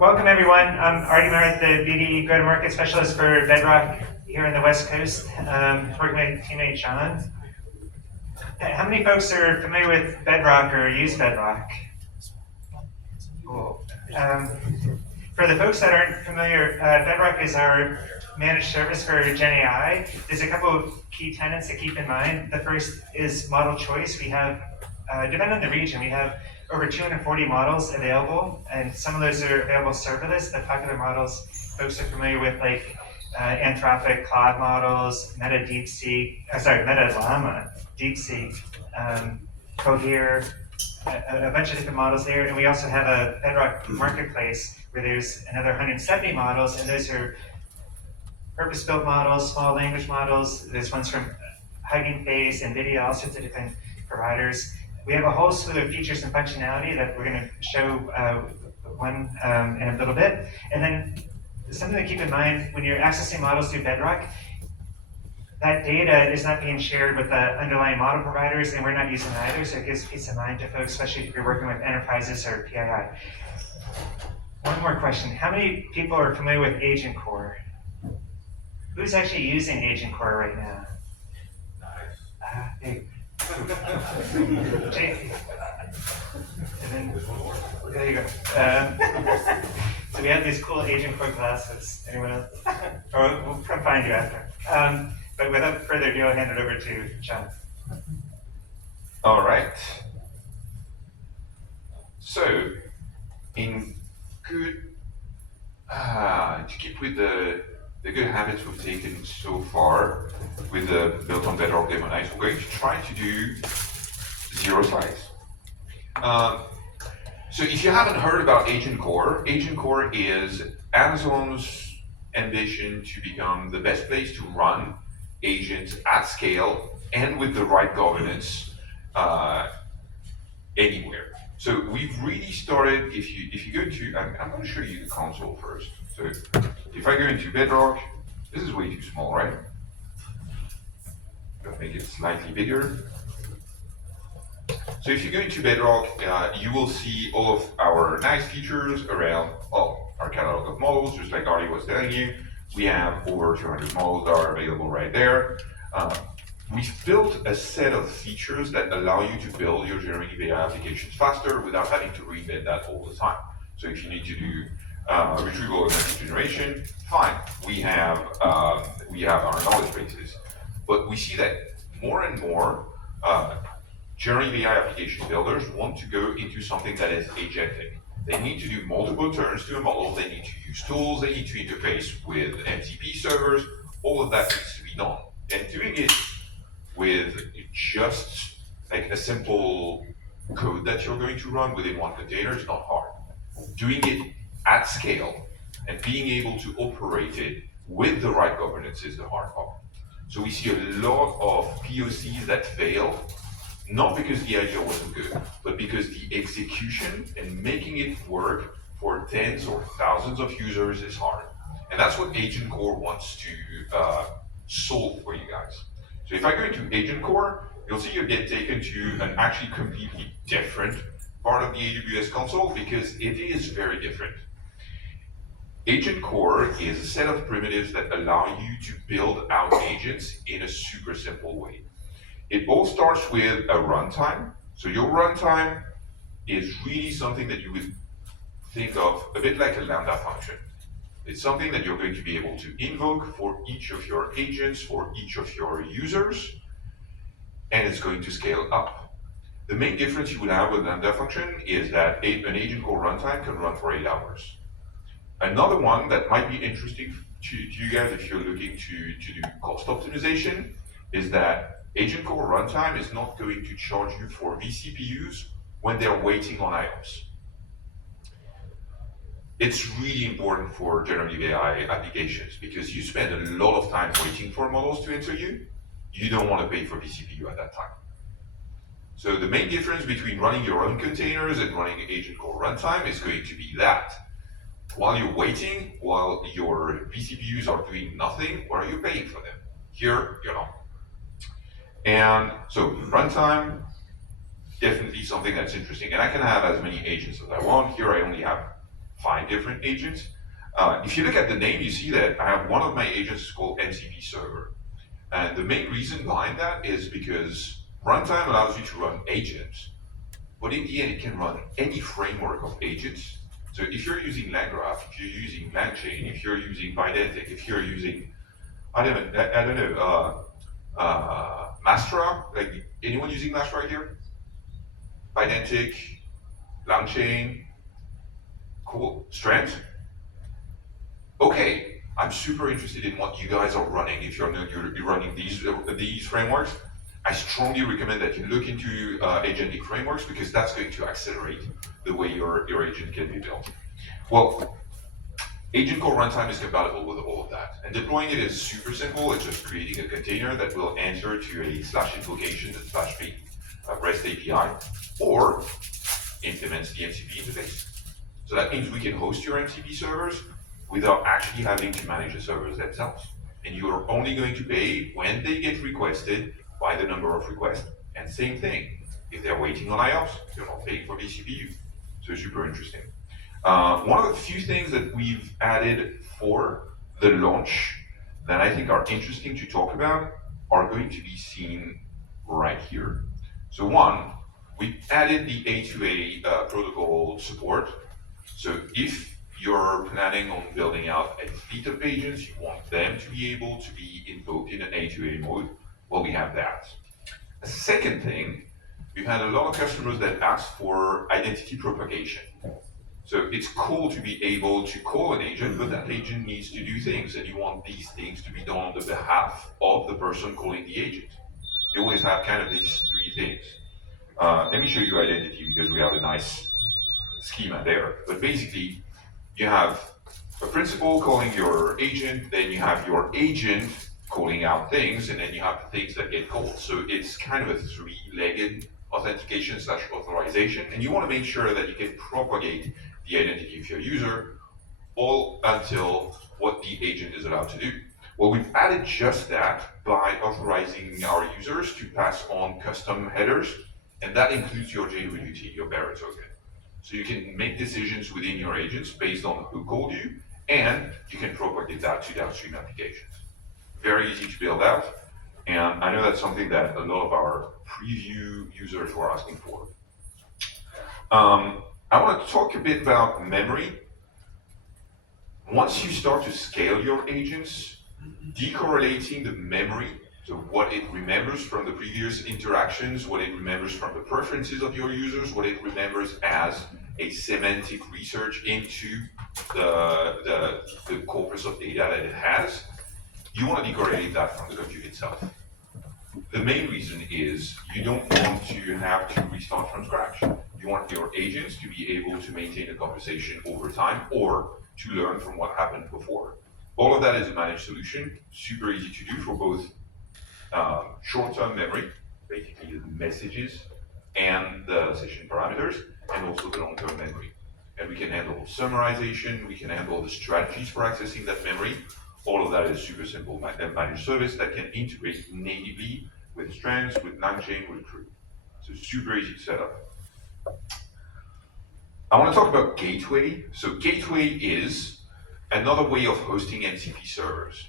Welcome everyone. I'm Artie Merritt, the BD go-to-market specialist for Bedrock here on the West Coast, working with my teammate John. How many folks are familiar with Bedrock or use Bedrock? Cool. For the folks that aren't familiar, Bedrock is our managed service for Gen AI. There's a couple of key tenets to keep in mind. The first is model choice. We have, depending on the region, we have over 240 models available, and some of those are available serverless. The popular models folks are familiar with, like Anthropic Cloud models, Meta Llama, DeepSeek, Cohere, a bunch of different models there. And we also have a Bedrock marketplace where there's another 170 models, and those are purpose-built models, small language models. There's ones from Hugging Face, NVIDIA, all sorts of different providers. We have a whole slew of features and functionality that we're going to show one in a little bit. And then something to keep in mind when you're accessing models through Bedrock, that data is not being shared with the underlying model providers, and we're not using either, so it gives peace of mind to folks, especially if you're working with enterprises or PII. One more question. How many people are familiar with Agent Core? Who's actually using Agent Core right now? Hey. Jake. And then, there you go. So we have these cool Agent Core glasses. Anyone else? Or we'll come find you after. But without further ado, I'll hand it over to John. All right. So, in good, to keep with the good habits we've taken so far with the built on Bedrock demo nights, we're going to try to do 0 slides. So if you haven't heard about Agent Core is Amazon's ambition to become the best place to run agents at scale and with the right governance anywhere. So we've really started, if you go to, I'm going to show you the console first. So if I go into Bedrock, this is way too small, right? Let's make it slightly bigger. So if you go into Bedrock, you will see all of our nice features around our catalog of models, just like Artie was telling you. We have over 200 models that are available right there. We've built a set of features that allow you to build your generative AI applications faster without having to reinvent that all the time. So if you need to do retrieval and message generation, fine. We have our knowledge bases, but we see that more and more generative AI application builders want to go into something that is agentic. They need to do multiple turns to a model. They need to use tools. They need to interface with MCP servers. All of that needs to be done, and doing it with just like a simple code that you're going to run within one container is not hard. Doing it at scale and being able to operate it with the right governance is the hard part. So we see a lot of POCs that fail, not because the idea wasn't good, but because the execution and making it work for tens or thousands of users is hard. And that's what Agent Core wants to solve for you guys. So if I go into Agent Core, you'll see you get taken to an actually completely different part of the AWS console because it is very different. Agent Core is a set of primitives that allow you to build out agents in a super simple way. It all starts with a runtime. So your runtime is really something that you would think of a bit like a Lambda function. It's something that you're going to be able to invoke for each of your agents, for each of your users, and it's going to scale up. The main difference you would have with Lambda function is that an Agent Core runtime can run for 8 hours. Another one that might be interesting to you guys if you're looking to do cost optimization is that Agent Core runtime is not going to charge you for vCPUs when they're waiting on IOPS. It's really important for generative AI applications because you spend a lot of time waiting for models to answer you. You don't want to pay for vCPU at that time. So the main difference between running your own containers and running Agent Core runtime is going to be that. While you're waiting, while your vCPUs are doing nothing, what are you paying for them? Here, you're not. And so runtime, definitely something that's interesting. And I can have as many agents as I want. Here I only have 5 different agents. If you look at the name, you see that I have one of my agents is called MCP server. And the main reason behind that is because runtime allows you to run agents, but in the end, it can run any framework of agents. So if you're using LangGraph, if you're using LangChain, if you're using Bidentic, if you're using, I don't know, Mastra, like anyone using Mastra here? Bidentic, LangChain, cool, Strand? Okay, I'm super interested in what you guys are running. If you're running these frameworks, I strongly recommend that you look into agentic frameworks because that's going to accelerate the way your agent can be built. Well, agent core runtime is compatible with all of that, and deploying it is super simple. It's just creating a container that will answer to a slash invocation and slash REST API, or implements the MCP interface. So that means we can host your MCP servers without actually having to manage the servers themselves. And you are only going to pay when they get requested by the number of requests. And same thing, if they're waiting on IOPS, you're not paying for the CPU. So super interesting. One of the few things that we've added for the launch that I think are interesting to talk about are going to be seen right here. So one, we added the A2A protocol support. So if you're planning on building out a fleet of agents, you want them to be able to be invoked in an A2A mode, well, we have that. A second thing, we've had a lot of customers that ask for identity propagation. So it's cool to be able to call an agent, but that agent needs to do things, and you want these things to be done on the behalf of the person calling the agent. You always have kind of these 3 things. Let me show you identity because we have a nice schema there. But basically, you have a principal calling your agent, then you have your agent calling out things, and then you have the things that get called. So it's kind of a 3-legged authentication slash authorization, and you want to make sure that you can propagate the identity of your user all until what the agent is allowed to do. Well, we've added just that by authorizing our users to pass on custom headers, and that includes your JWT, your bearer token. So you can make decisions within your agents based on who called you, and you can propagate that to downstream applications. Very easy to build out, and I know that's something that a lot of our preview users were asking for. I want to talk a bit about memory. Once you start to scale your agents, decorrelating the memory, so what it remembers from the previous interactions, what it remembers from the preferences of your users, what it remembers as a semantic research into the corpus of data that it has, you want to decorrelate that from the compute itself. The main reason is you don't want to have to restart from scratch. You want your agents to be able to maintain a conversation over time or to learn from what happened before. All of that is a managed solution, super easy to do for both short-term memory, basically the messages and the session parameters, and also the long-term memory. And we can handle summarization, we can handle the strategies for accessing that memory. All of that is super simple managed service that can integrate natively with Strands, with LangChain, with Crew. So super easy to set up. I want to talk about Gateway. So Gateway is another way of hosting MCP servers.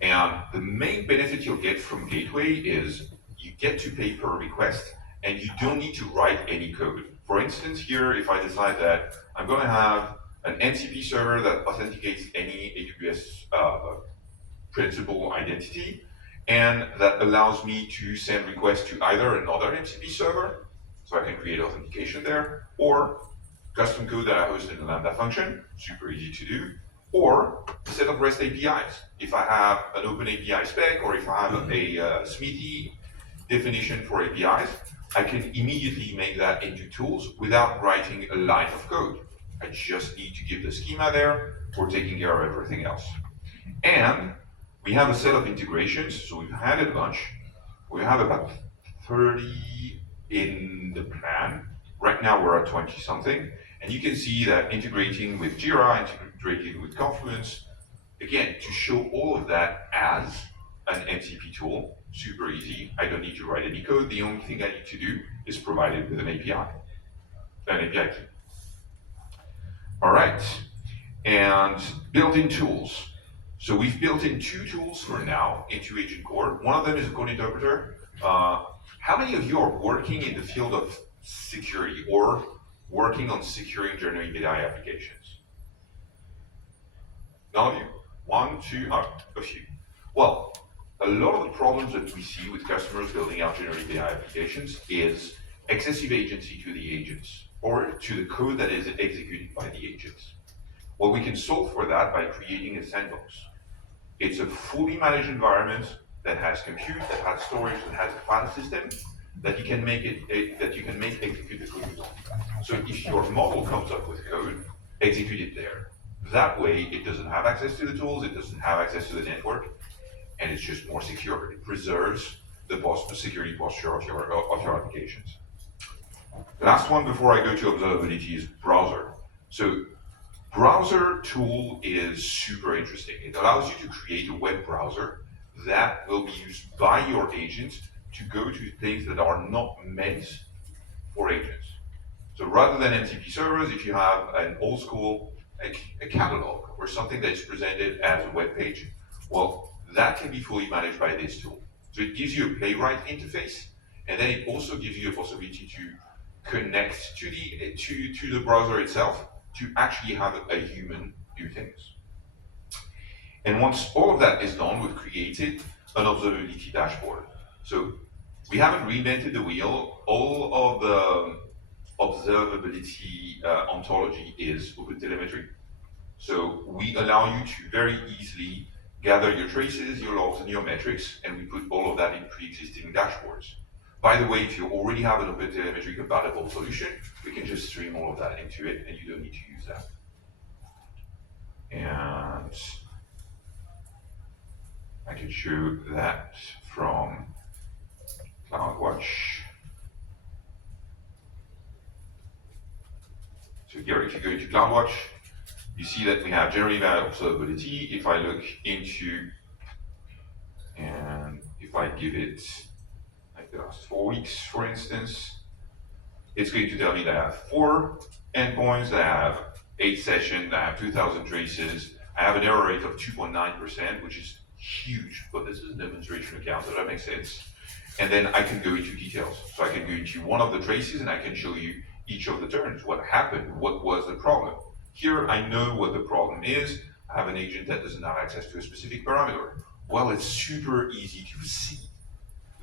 And the main benefit you'll get from Gateway is you get to pay per request and you don't need to write any code. For instance, here, if I decide that I'm going to have an MCP server that authenticates any AWS principal identity, and that allows me to send requests to either another MCP server, so I can create authentication there, or custom code that I host in the Lambda function, super easy to do, or a set of REST APIs. If I have an open API spec, or if I have a Smithy definition for APIs, I can immediately make that into tools without writing a line of code. I just need to give the schema there, we're taking care of everything else. And we have a set of integrations, so we've had a bunch. We have about 30 in the plan. Right now we're at 20 something. And you can see that integrating with Jira, integrating with Confluence, again, to show all of that as an MCP tool, super easy. I don't need to write any code. The only thing I need to do is provide it with an API key. All right, and built-in tools. So we've built in 2 tools for now into Agent Core. One of them is a code interpreter. How many of you are working in the field of security or working on securing generative AI applications? None of you? One, two, a few. Well, a lot of the problems that we see with customers building out generative AI applications is excessive agency to the agents or to the code that is executed by the agents. Well, we can solve for that by creating a sandbox. It's a fully managed environment that has compute, that has storage, that has a file system that you can make execute the code you want. So if your model comes up with code, execute it there. That way, it doesn't have access to the tools, it doesn't have access to the network, and it's just more secure. It preserves the security posture of your applications. The last one before I go to observability is browser. So browser tool is super interesting. It allows you to create a web browser that will be used by your agents to go to things that are not meant for agents. So rather than MCP servers, if you have an old school, a catalog or something that is presented as a web page, well, that can be fully managed by this tool. So it gives you a playwright interface, and then it also gives you a possibility to connect to the browser itself to actually have a human do things. And once all of that is done, we've created an observability dashboard. So we haven't reinvented the wheel. All of the observability ontology is OpenTelemetry. So we allow you to very easily gather your traces, your logs, and your metrics, and we put all of that in pre-existing dashboards. By the way, if you already have an OpenTelemetry compatible solution, we can just stream all of that into it, and you don't need to use that. And I can show that from CloudWatch. So here, if you go into CloudWatch, you see that we have generative AI observability. If I look into, and if I give it like the last 4 weeks, for instance, it's going to tell me that I have 4 endpoints, that I have 8 sessions, that I have 2,000 traces. I have an error rate of 2.9%, which is huge, but this is a demonstration account, so that makes sense. And then I can go into details. So I can go into one of the traces and I can show you each of the turns, what happened, what was the problem. Here, I know what the problem is. I have an agent that doesn't have access to a specific parameter. Well, it's super easy to see.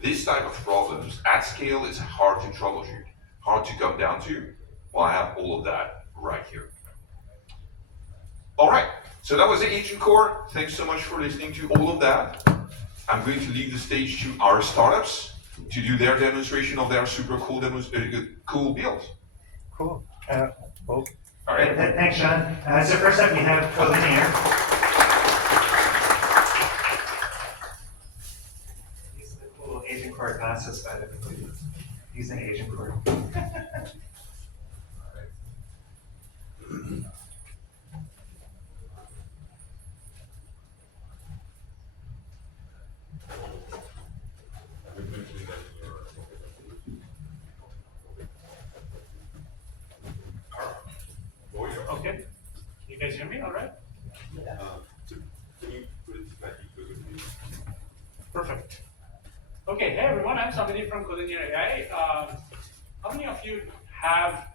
This type of problems at scale is hard to troubleshoot, hard to come down to. Well, I have all of that right here. All right, so that was the Agent Core. Thanks so much for listening to all of that. I'm going to leave the stage to our startups to do their demonstration of their super cool build. Cool. Well, All right. Thanks, Sean. So first up, we have Collinear. These are the cool Agent Core glasses, by the way. Using Agent Core. Okay. Can you guys hear me all right? Can you put it back in? Perfect. Okay, hey everyone, I'm Samini from Collinear AI. How many of you have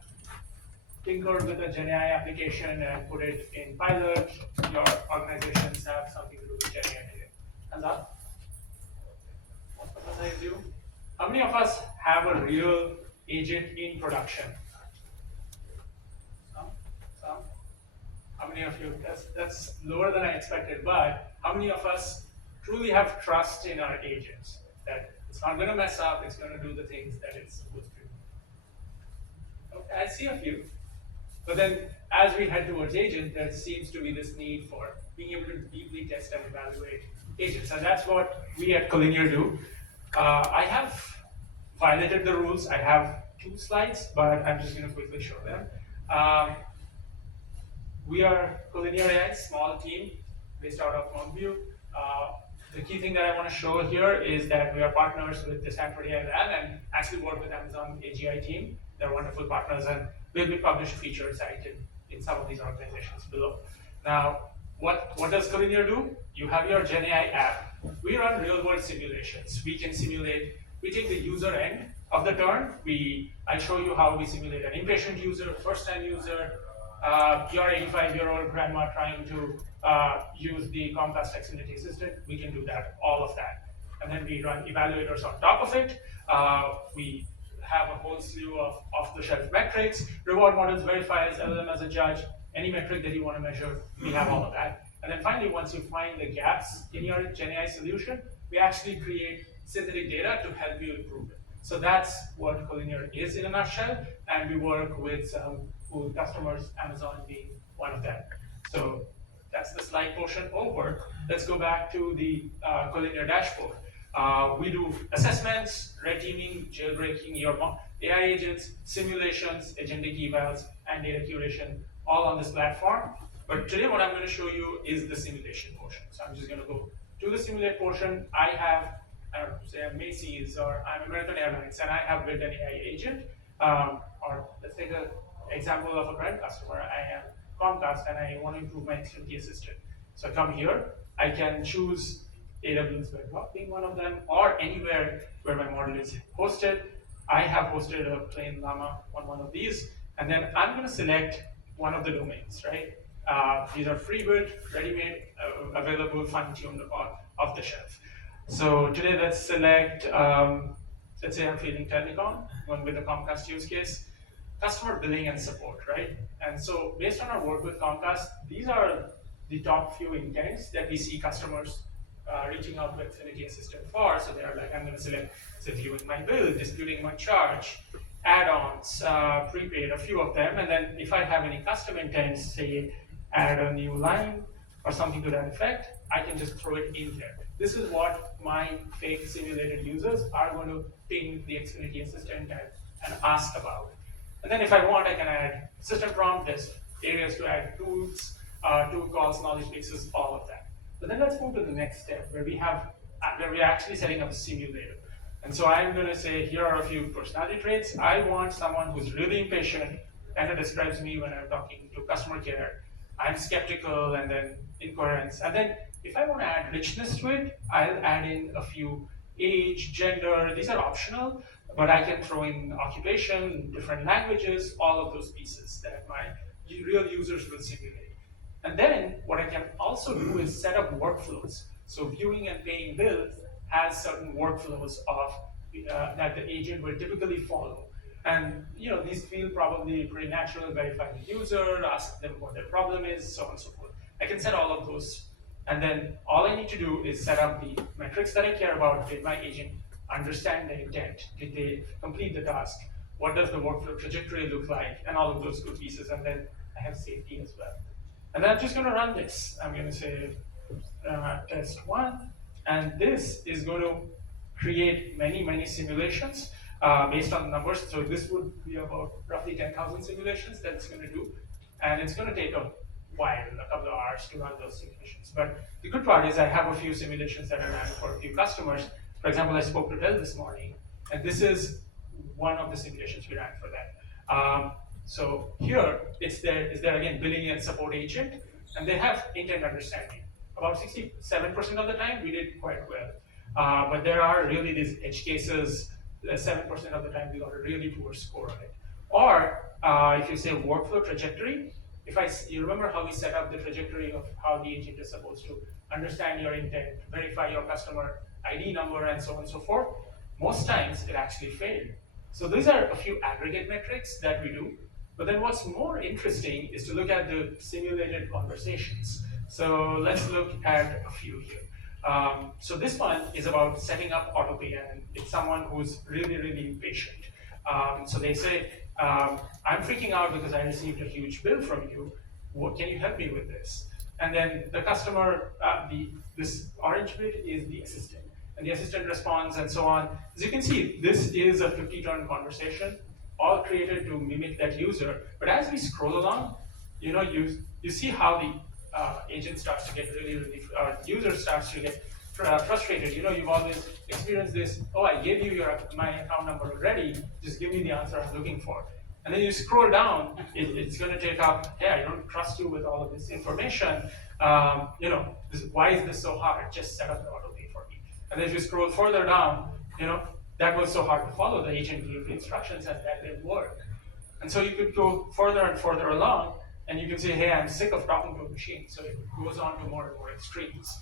tinkered with a Gen AI application and put it in pilot? Your organizations have something to do with Gen AI today? Hands up. Most of us do. How many of us have a real agent in production? Some. How many of you? That's lower than I expected, but how many of us truly have trust in our agents that it's not going to mess up, it's going to do the things that it's supposed to do? Okay, I see a few. But then as we head towards agents, there seems to be this need for being able to deeply test and evaluate agents. And that's what we at Collinear do. I have violated the rules. I have 2 slides, but I'm just going to quickly show them. We are Collinear AI, small team based out of Mountview. The key thing that I want to show here is that we are partners with the Stanford AI Lab and actually work with Amazon AGI team. They're wonderful partners, and we'll be publishing a featured site in in some of these organizations below. Now, what does Collinear do? You have your Gen AI app. We run real world simulations. We can simulate, we take the user end of the turn. I show you how we simulate an impatient user, first time user, your 85-year-old grandma trying to use the Comcast Xfinity assistant. We can do that, all of that. And then we run evaluators on top of it. We have a whole slew of off-the-shelf metrics, reward models, verifiers, LLM as a judge, any metric that you want to measure, we have all of that. And then finally, once you find the gaps in your Gen AI solution, we actually create synthetic data to help you improve it. So that's what Collinear is in a nutshell, and we work with some cool customers, Amazon being one of them. So that's the slide portion over. Let's go back to the Collinear dashboard. We do assessments, red teaming, jailbreaking your AI agents, simulations, agentic evals, and data curation, all on this platform. But today what I'm going to show you is the simulation portion. So I'm just going to go to the simulate portion. I have, say I'm Macy's or I'm American Airlines, and I have built an AI agent. Or let's take an example of a current customer. I am Comcast and I want to improve my Xfinity assistant. So I come here, I can choose AWS Bedrock being one of them, or anywhere where my model is hosted. I have hosted a plain Llama on one of these, and then I'm going to select one of the domains, right? These are pre-built, ready-made, available, fine-tuned, off the shelf. So today let's select, let's say I'm feeling telecom, going with the Comcast use case, customer billing and support, right? And so based on our work with Comcast, these are the top few intents that we see customers reaching out to Xfinity Assistant for. So they're like, I'm going to select, say, viewing my bill, disputing my charge, add-ons, prepaid, a few of them. And then if I have any custom intents, say, add a new line or something to that effect, I can just throw it in there. This is what my fake simulated users are going to ping the Xfinity Assistant and ask about. And then if I want, I can add system prompt, there's areas to add tools, tool calls, knowledge bases, all of that. But then let's move to the next step where we're actually setting up a simulator. And so I'm going to say, here are a few personality traits. I want someone who's really impatient, kind of describes me when I'm talking to customer care. I'm skeptical, and then incoherence. And then if I want to add richness to it, I'll add in a few age, gender. These are optional, but I can throw in occupation, different languages, all of those pieces that my real users will simulate. And then what I can also do is set up workflows. So viewing and paying bills has certain workflows of that the agent will typically follow. And these feel probably pretty natural. Verify the user, ask them what their problem is, so on and so forth. I can set all of those. And then all I need to do is set up the metrics that I care about. Did my agent understand the intent? Did they complete the task? What does the workflow trajectory look like? And all of those good pieces. And then I have safety as well. And then I'm just going to run this. I'm going to say test one. And this is going to create many simulations based on the numbers. So this would be about roughly 10,000 simulations that it's going to do. And it's going to take a while, a couple of hours to run those simulations. But the good part is I have a few simulations that I ran for a few customers. For example, I spoke to Dell this morning, and this is one of the simulations we ran for that. So here, is there again billing and support agent, and they have intent understanding. About 67% of the time, we did quite well. But there are really these edge cases, 7% of the time we got a really poor score on it. Or if you say workflow trajectory, you remember how we set up the trajectory of how the agent is supposed to understand your intent, verify your customer ID number, and so on and so forth, most times it actually failed. So these are a few aggregate metrics that we do. But then what's more interesting is to look at the simulated conversations. So let's look at a few here. So this one is about setting up autopay, and it's someone who's really impatient. So they say, I'm freaking out because I received a huge bill from you. What can you help me with this? And then the customer, this orange bit is the assistant. And the assistant responds and so on. As you can see, this is a 50-turn conversation, all created to mimic that user. But as we scroll along, you see how the agent starts to get user starts to get frustrated. You've always experienced this. Oh, I gave you my account number already. Just give me the answer I'm looking for. And then you scroll down, it's going to take up, hey, I don't trust you with all of this information. Why is this so hard? Just set up the autopay for me. And then if you scroll further down, that was so hard to follow. The agent gave the instructions and that didn't work. And so you could go further and further along, and you can say, hey, I'm sick of talking to a machine. So it goes on to more and more extremes.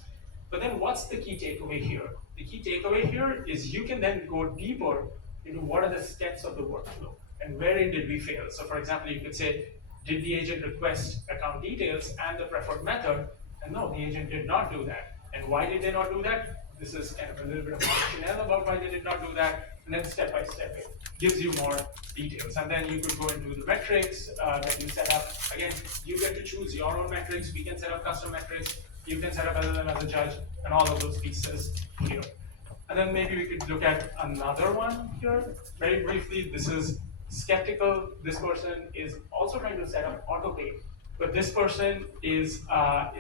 But then what's the key takeaway here? The key takeaway here is you can then go deeper into what are the steps of the workflow and wherein did we fail. So for example, you could say, did the agent request account details and the preferred method? And no, the agent did not do that. And why did they not do that? This is kind of a little bit of rationale about why they did not do that. And then step by step, it gives you more details. And then you could go into the metrics that you set up. Again, you get to choose your own metrics. We can set up custom metrics. You can set up LLM as a judge and all of those pieces here. And then maybe we could look at another one here. Very briefly, this is skeptical. This person is also trying to set up autopay, but this person is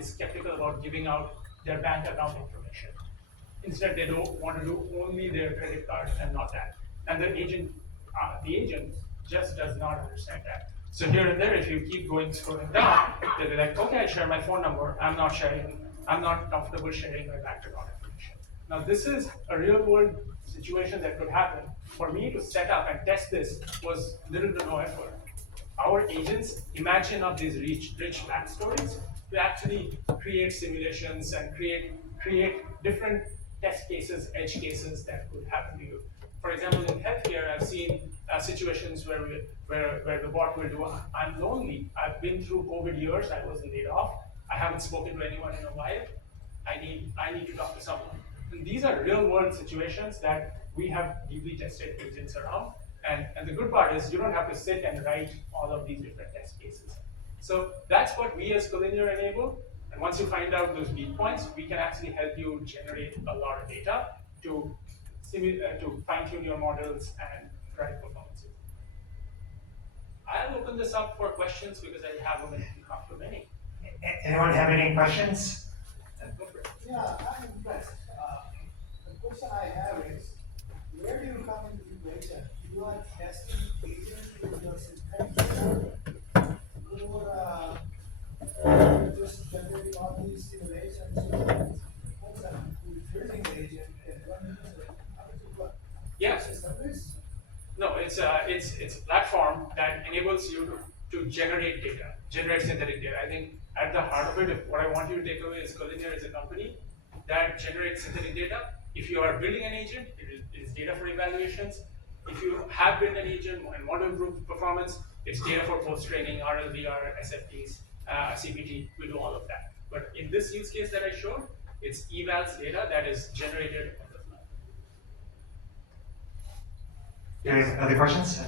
skeptical about giving out their bank account information. Instead, they don't want to do only their credit card and not that. And the agent just does not understand that. So here and there, if you keep scrolling down, they'll be like, okay, I share my phone number. I'm not comfortable sharing my bank account information. Now, this is a real world situation that could happen. For me to set up and test this was little to no effort. Our agents imagine up these rich backstories to actually create simulations and create different test cases, edge cases that could happen to you. For example, in healthcare, I've seen situations where the bot will do, I'm lonely, I've been through COVID years, I was laid off, I haven't spoken to anyone in a while, I need to talk to someone. And these are real world situations that we have deeply tested agents around. And the good part is you don't have to sit and write all of these different test cases. So that's what we as Collinear enable. And once you find out those weak points, we can actually help you generate a lot of data to fine-tune your models and drive performance. I'll open this up for questions because I have a minute and a half remaining. Anyone have any questions? Yeah, I'm impressed. The question I have is, where do you come into the equation? You are testing agents with your synthetic data, or just generating all these simulations? What's that? You're building the agent and running it. How does it work? Yes. No, it's a platform that enables you to generate data, generate synthetic data. I think at the heart of it, what I want you to take away is Collinear is a company that generates synthetic data. If you are building an agent, it is data for evaluations. If you have built an agent and want to improve performance, it's data for post-training, RLVR, SFTs, CPT, we do all of that. But in this use case that I showed, it's evals data that is generated on the fly. Do you have other questions?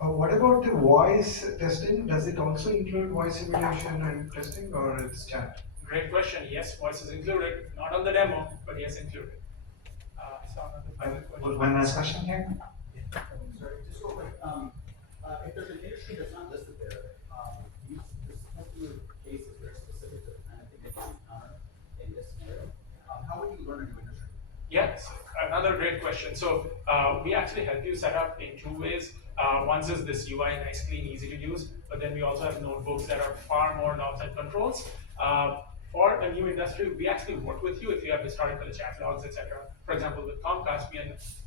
What about the voice testing? Does it also include voice simulation and testing, or it's chat? Great question. Yes, voice is included. Not on the demo, but yes, included. One last question here. Sorry, just real quick. If there's an industry that's not listed there, this customer case is very specific to the kind of thing that you encounter in this scenario. How would you learn a new industry? Yes, another great question. So we actually help you set up in two ways. One is this UI, nice, clean, easy to use, but then we also have notebooks that are far more knobs and controls. For a new industry, we actually work with you if you have historical chat logs, etc. For example, with Comcast, we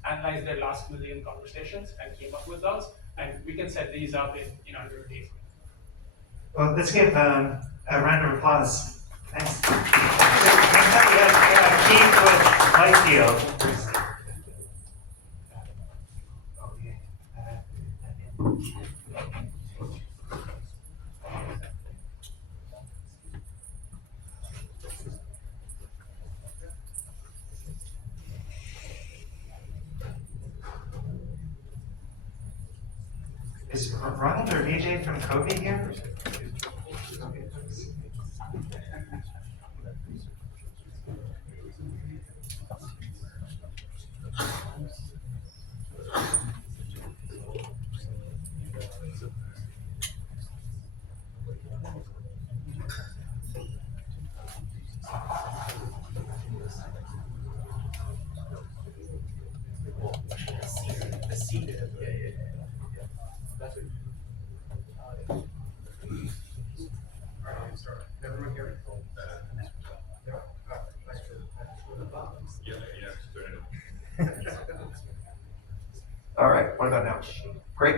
analyzed their last million conversations and came up with those, and we can set these up in under a day. Well, let's give a round of applause. Thanks. Next up, we have Keith with Lightfield. Is Ronald or Vijil from Kobe here? Everyone hear me? Yeah. Yeah, All right, what about now? Great.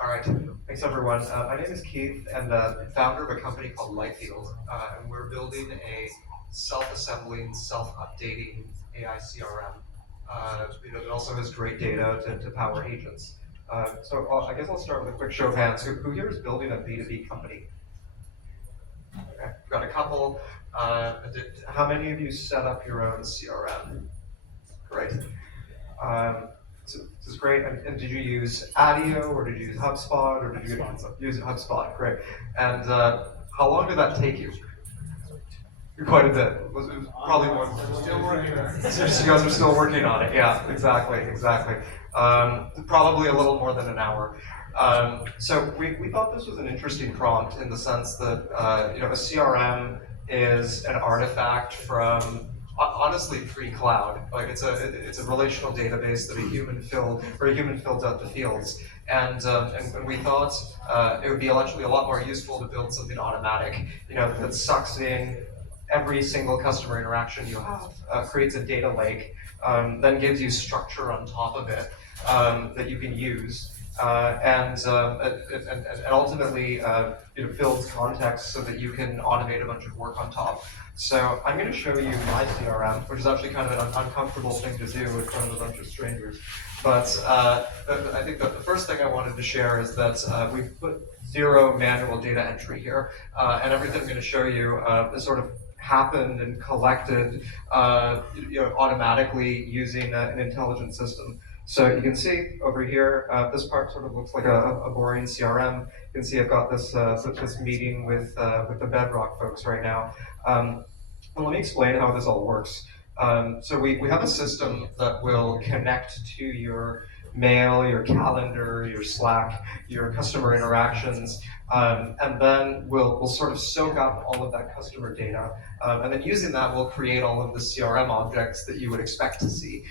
All right, thanks everyone. My name is Keith, and founder of a company called Lightfield, and we're building a self-assembling, self-updating AI CRM. That also has great data to power agents. I guess I'll start with a quick show of hands. Who here is building a B2B company? Okay, got a couple. How many of you set up your own CRM? Great. So this is great. And did you use ADIO, or did you use HubSpot, or did you use HubSpot? Great. And how long did that take you? Quite a bit. It was probably more. Still working on it. You guys are still working on it. Yeah, exactly. Probably a little more than an hour. So we thought this was an interesting prompt in the sense that a CRM is an artifact from honestly pre-cloud. Like it's a relational database that a human filled out the fields. And we thought it would be actually a lot more useful to build something automatic, that sucks in every single customer interaction you have, creates a data lake, then gives you structure on top of it that you can use, and ultimately builds context so that you can automate a bunch of work on top. So I'm going to show you my CRM, which is actually kind of an uncomfortable thing to do in front of a bunch of strangers. But I think that the first thing I wanted to share is that we've put zero manual data entry here, and everything I'm going to show you is sort of happened and collected automatically using an intelligent system. So you can see over here, this part sort of looks like a boring CRM. You can see I've got this meeting with the Bedrock folks right now. And let me explain how this all works. So we have a system that will connect to your mail, your calendar, your Slack, your customer interactions, and then we'll sort of soak up all of that customer data, and then using that, we'll create all of the CRM objects that you would expect to see,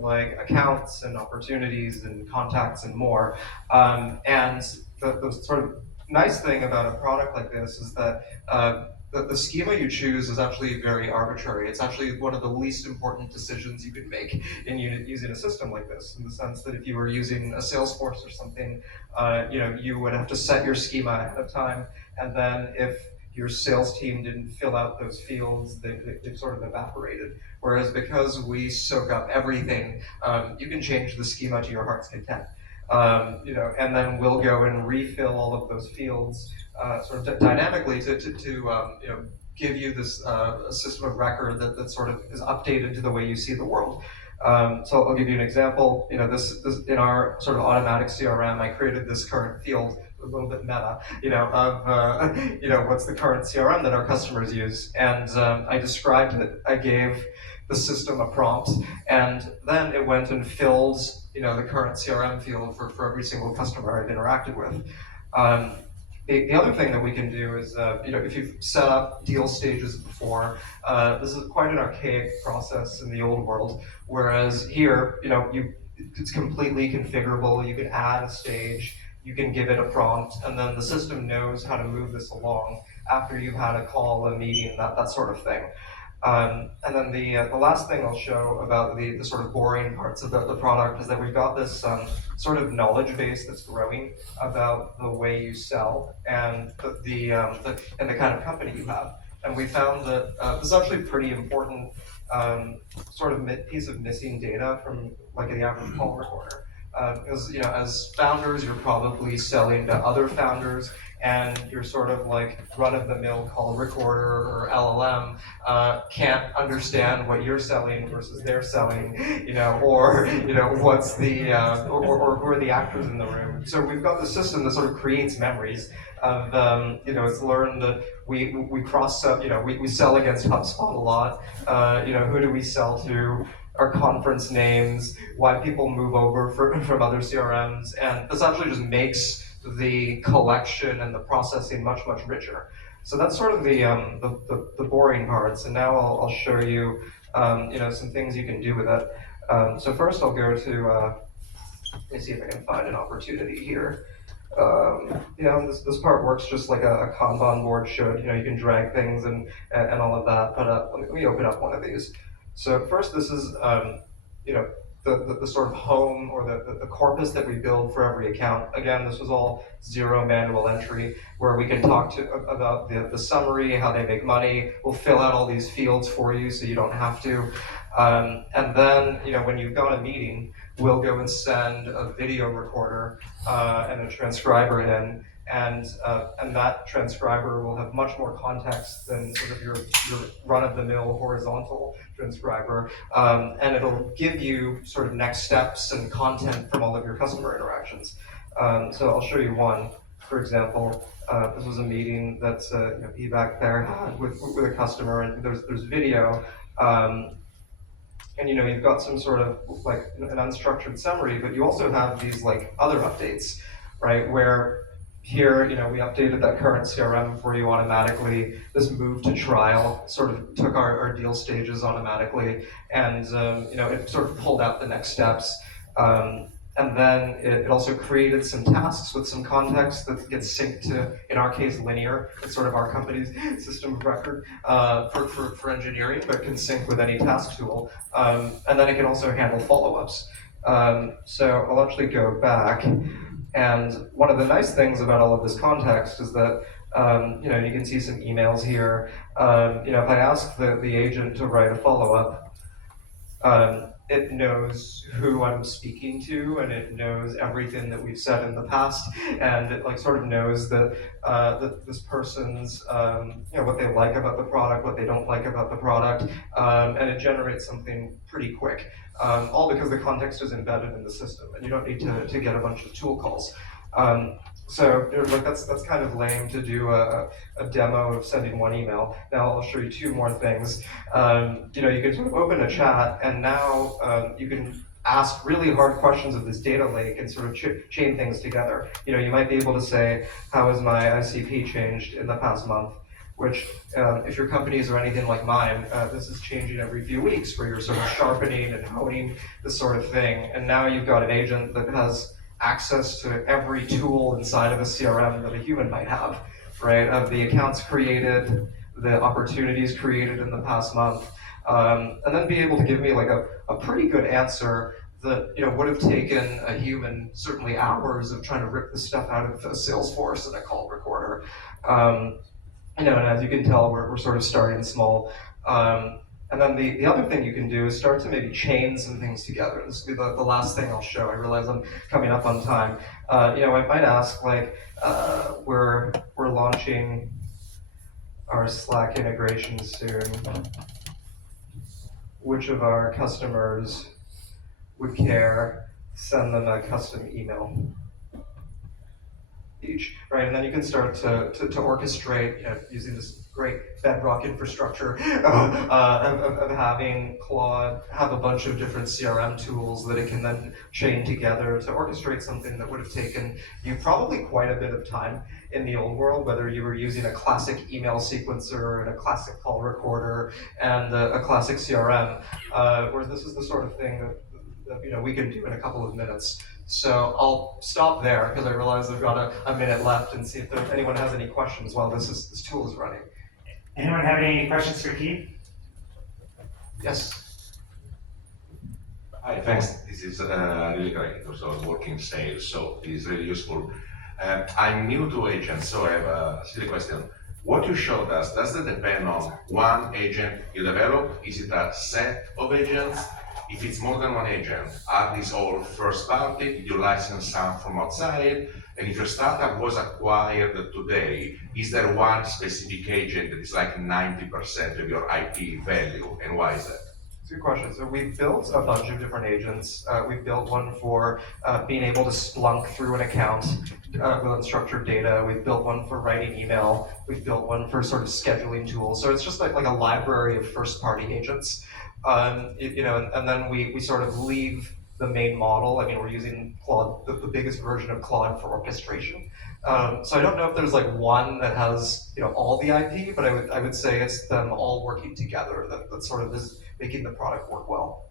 like accounts and opportunities and contacts and more. And the sort of nice thing about a product like this is that the schema you choose is actually very arbitrary. It's actually one of the least important decisions you could make in using a system like this, in the sense that if you were using a Salesforce or something, you would have to set your schema ahead of time, and then if your sales team didn't fill out those fields, they sort of evaporated. Whereas because we soak up everything, you can change the schema to your heart's content. And then we'll go and refill all of those fields sort of dynamically to give you this system of record that sort of is updated to the way you see the world. So I'll give you an example. This in our sort of automatic CRM, I created this current field, a little bit meta, of what's the current CRM that our customers use, and I described it. I gave the system a prompt, and then it went and filled the current CRM field for every single customer I've interacted with. The other thing that we can do is, if you've set up deal stages before, this is quite an archaic process in the old world, whereas here, it's completely configurable. You can add a stage, you can give it a prompt, and then the system knows how to move this along after you've had a call, a meeting, that sort of thing. And then the last thing I'll show about the sort of boring parts of the product is that we've got this sort of knowledge base that's growing about the way you sell and the kind of company you have. And we found that this is actually a pretty important sort of piece of missing data from like the average call recorder. Because as founders, you're probably selling to other founders, and you're sort of like run-of-the-mill call recorder or LLM can't understand what you're selling versus they're selling, or what's the or who are the actors in the room. So we've got the system that sort of creates memories of it's learned that we cross-sell, we sell against HubSpot a lot. Who do we sell to? Our conference names, why people move over from other CRMs, and this actually just makes the collection and the processing much richer. So that's sort of the boring parts, and now I'll show you some things you can do with it. So first I'll go to let me see if I can find an opportunity here. Yeah, this part works just like a Kanban board should. You know, you can drag things and all of that. But let me open up one of these. So first, this is you know, the sort of home or the corpus that we build for every account. Again, this was all zero manual entry, where we can talk about the summary, how they make money. We'll fill out all these fields for you so you don't have to. And then, you know, when you've got a meeting, we'll go and send a video recorder and a transcriber in, and that transcriber will have much more context than sort of your run-of-the-mill horizontal transcriber, and it'll give you sort of next steps and content from all of your customer interactions. So I'll show you one. For example, this was a meeting that back there had with a customer, and there's video. And you know, you've got some sort of like an unstructured summary, but you also have these like other updates, right? Where here, you know, we updated that current CRM for you automatically. This move to trial sort of took our deal stages automatically, and you know, it sort of pulled out the next steps. And then it also created some tasks with some context that gets synced to, in our case, Linear. It's sort of our company's system of record for engineering, but can sync with any task tool. And then it can also handle follow-ups. So I'll actually go back. And one of the nice things about all of this context is that you know, you can see some emails here. You know, if I ask the agent to write a follow-up, it knows who I'm speaking to, and it knows everything that we've said in the past, and it like sort of knows that this person's you know, what they like about the product, what they don't like about the product, and it generates something pretty quick. All because the context is embedded in the system, and you don't need to get a bunch of tool calls. So like that's kind of lame to do a demo of sending one email. Now I'll show you two more things. You know, you can sort of open a chat, and now you can ask really hard questions of this data lake and sort of chain things together. You know, you might be able to say, how has my ICP changed in the past month? Which, if your companies are anything like mine, this is changing every few weeks, where you're sort of sharpening and honing this sort of thing. And now you've got an agent that has access to every tool inside of a CRM that a human might have, right? Of the accounts created, the opportunities created in the past month, and then be able to give me like a pretty good answer that, you know, would have taken a human certainly hours of trying to rip this stuff out of Salesforce and a call recorder. You know, and as you can tell, we're sort of starting small. And then the other thing you can do is start to maybe chain some things together. This will be the last thing I'll show. I realize I'm coming up on time. You know, I might ask, like, we're launching our Slack integration soon. Which of our customers would care? Send them a custom email each, right? And then you can start to orchestrate, you know, using this great Bedrock infrastructure of having Claude have a bunch of different CRM tools that it can then chain together to orchestrate something that would have taken you probably quite a bit of time in the old world, whether you were using a classic email sequencer and a classic call recorder and a classic CRM, whereas this is the sort of thing that you know, we can do in a couple of minutes. So I'll stop there because I realize I've got a minute left, and see if anyone has any questions while this tool is running. Anyone have any questions for Keith? Yes. Hi, thanks. This is really great because I was working sales, so it's really useful. I'm new to agents, so I have a silly question. What you showed us, does it depend on one agent you develop? Is it a set of agents? If it's more than one agent, are these all first party? Did you license some from outside? And if your startup was acquired today, is there one specific agent that is like 90% of your IP value, and why is that? It's a good question. So we've built a bunch of different agents. We've built one for being able to Splunk through an account with unstructured data. We've built one for writing email. We've built one for sort of scheduling tools. So it's just like a library of first-party agents. You know, and then we sort of leave the main model. I mean, we're using Claude, the biggest version of Claude for orchestration. So I don't know if there's like one that has, you know, all the IP, but I would say it's them all working together that sort of is making the product work well.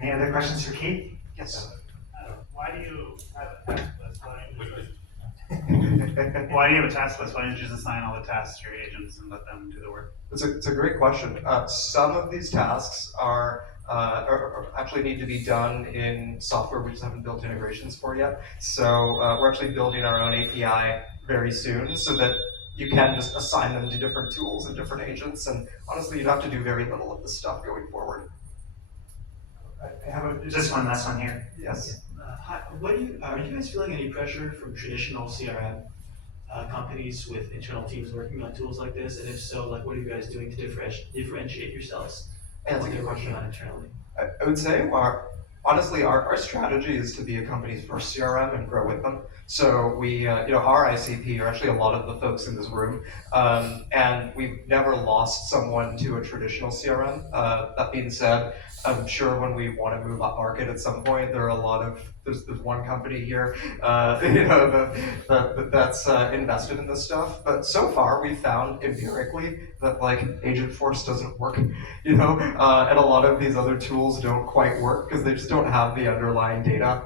Any other questions for Keith? Yes. Why do you have a tax plus? Why do you have a task list? Why don't you just assign all the tasks to your agents and let them do the work? It's a great question. Some of these tasks are actually need to be done in software we just haven't built integrations for yet. So we're actually building our own API very soon so that you can just assign them to different tools and different agents. And honestly, you'd have to do very little of this stuff going forward. I have just one last one here. Yes. Hi, are you guys feeling any pressure from traditional CRM companies with internal teams working on tools like this? And if so, like, what are you guys doing to differentiate yourselves and what they're working on internally? I would say honestly, our strategy is to be a company's first CRM and grow with them. So we, our ICP are actually a lot of the folks in this room, and we've never lost someone to a traditional CRM. That being said, I'm sure when we want to move up market at some point, there are a lot of there's one company here, that's invested in this stuff. But so far, we've found empirically that like Agentforce doesn't work, and a lot of these other tools don't quite work because they just don't have the underlying data.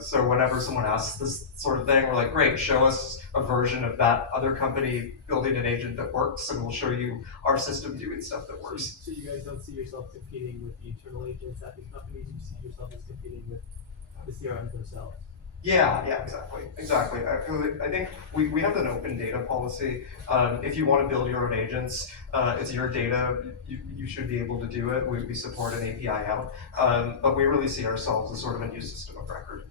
So whenever someone asks this sort of thing, we're like, great, show us a version of that other company building an agent that works, and we'll show you our system doing stuff that works. So you guys don't see yourself competing with the internal agents at these companies? You see yourself as competing with the CRMs themselves? Yeah, exactly. I think we have an open data policy. If you want to build your own agents, it's your data. You should be able to do it. We support an API out, but we really see ourselves as sort of a new system of record.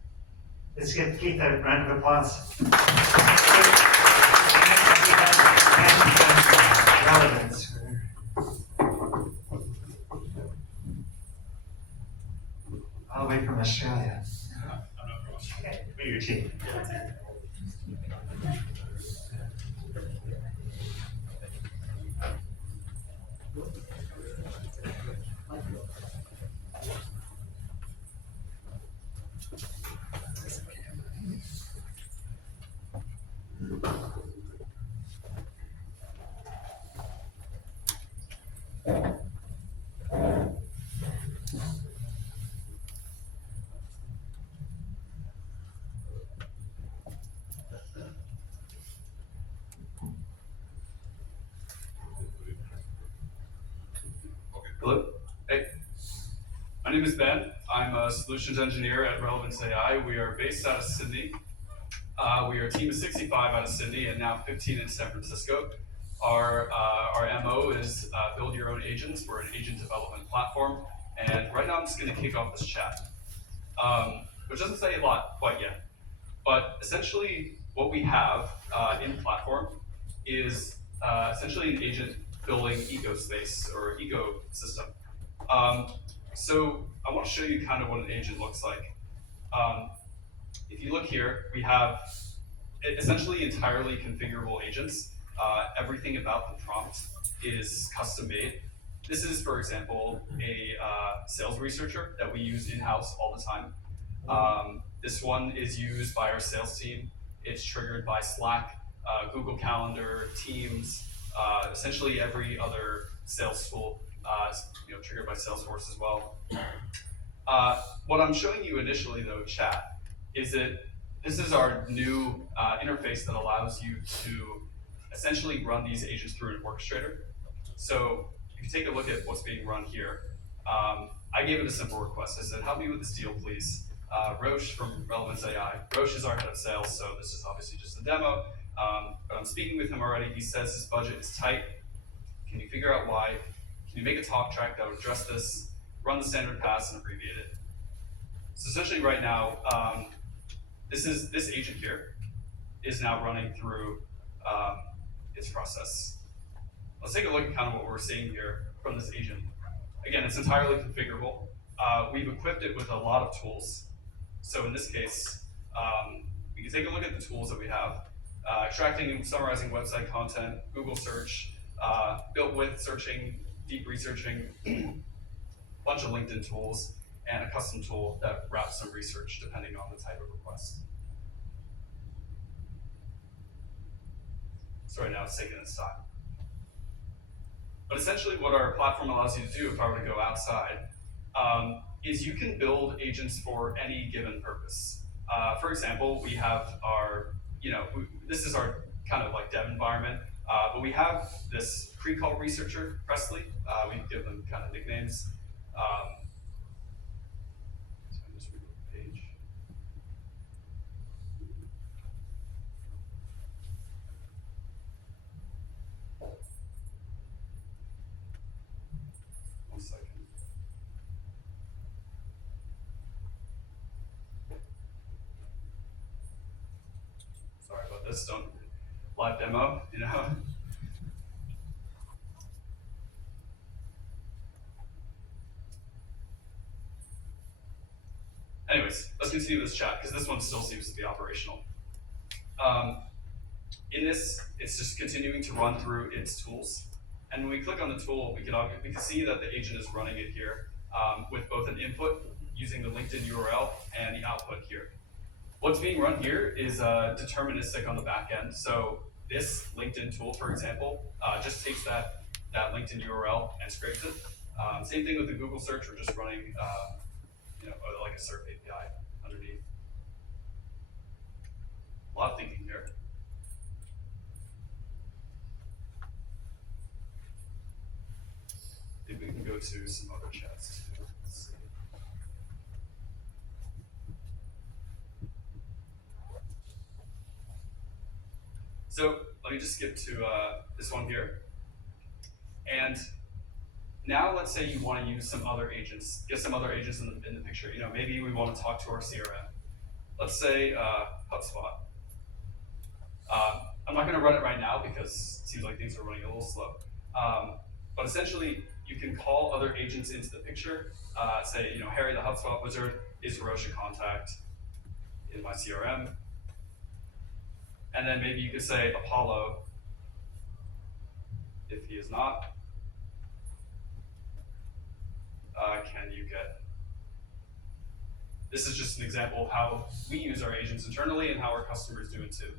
Let's give Keith a round of applause. Relevance. All the way from Australia. Okay, what are your team? Hello. Hey. My name is Ben. I'm a solutions engineer at Relevance AI. We are based out of Sydney. We are a team of 65 out of Sydney and now 15 in San Francisco. Our MO is build your own agents. We're an agent development platform. And right now I'm just going to kick off this chat, which doesn't say a lot quite yet. But essentially what we have in platform is essentially an agent building ecospace or ecosystem. So I want to show you kind of what an agent looks like. If you look here, we have essentially entirely configurable agents. Everything about the prompt is custom made. This is, for example, a sales researcher that we use in-house all the time. This one is used by our sales team. It's triggered by Slack, Google Calendar, Teams, essentially every other sales tool, triggered by Salesforce as well. What I'm showing you initially, though, chat, is that this is our new interface that allows you to essentially run these agents through an orchestrator. So if you take a look at what's being run here, I gave it a simple request. I said, help me with this deal, please. Roche from Relevance AI. Roche is our head of sales, so this is obviously just a demo. But I'm speaking with him already. He says his budget is tight. Can you figure out why? Can you make a talk track that would address this, run the standard pass, and abbreviate it? So essentially right now, this agent here is now running through its process. Let's take a look at kind of what we're seeing here from this agent. Again, it's entirely configurable. We've equipped it with a lot of tools. So in this case, we can take a look at the tools that we have. Extracting and summarizing website content, Google search, built with searching, deep researching, bunch of LinkedIn tools, and a custom tool that wraps some research depending on the type of request. So right now it's taking its time. But essentially what our platform allows you to do, if I were to go outside, is you can build agents for any given purpose. For example, we have our this is our kind of like dev environment, but we have this pre-call researcher, Presley. We give them kind of nicknames. So I'm just reading the page. One second. Sorry about this. Don't live demo, Anyways, let's continue this chat because this one still seems to be operational. In this, it's just continuing to run through its tools. And when we click on the tool, we can see that the agent is running it here with both an input using the LinkedIn URL and the output here. What's being run here is deterministic on the back end. So this LinkedIn tool, for example, just takes that LinkedIn URL and scrapes it. Same thing with the Google search. We're just running like a SERP API underneath. A lot of thinking here. Maybe we can go to some other chats too. Let's see. So let me just skip to this one here. And now let's say you want to use some other agents, get some other agents in the picture. Maybe we want to talk to our CRM. Let's say HubSpot. I'm not going to run it right now because it seems like things are running a little slow. But essentially, you can call other agents into the picture. Say, Harry, the HubSpot wizard, is Roche a contact in my CRM? And then maybe you could say Apollo, if he is not. Can you get? This is just an example of how we use our agents internally and how our customers do it too.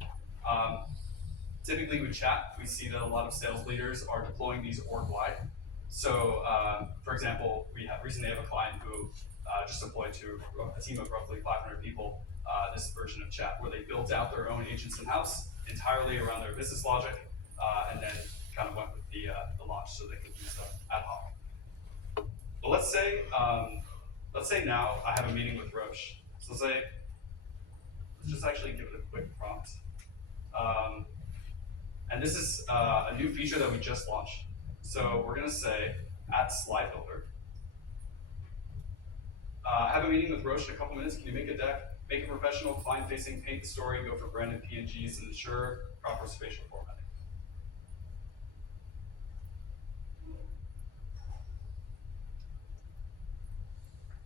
Typically with chat, we see that a lot of sales leaders are deploying these org-wide. So, for example, we recently have a client who just deployed to a team of roughly 500 people this version of chat, where they built out their own agents in-house entirely around their business logic, and then kind of went with the launch so they could do stuff ad hoc. But let's say now I have a meeting with Roche. So let's just actually give it a quick prompt. And this is a new feature that we just launched. So we're going to say at slide builder. Have a meeting with Roche in a couple minutes. Can you make a deck, make a professional, client-facing, paint the story, go for branded PNGs, and ensure proper spatial formatting?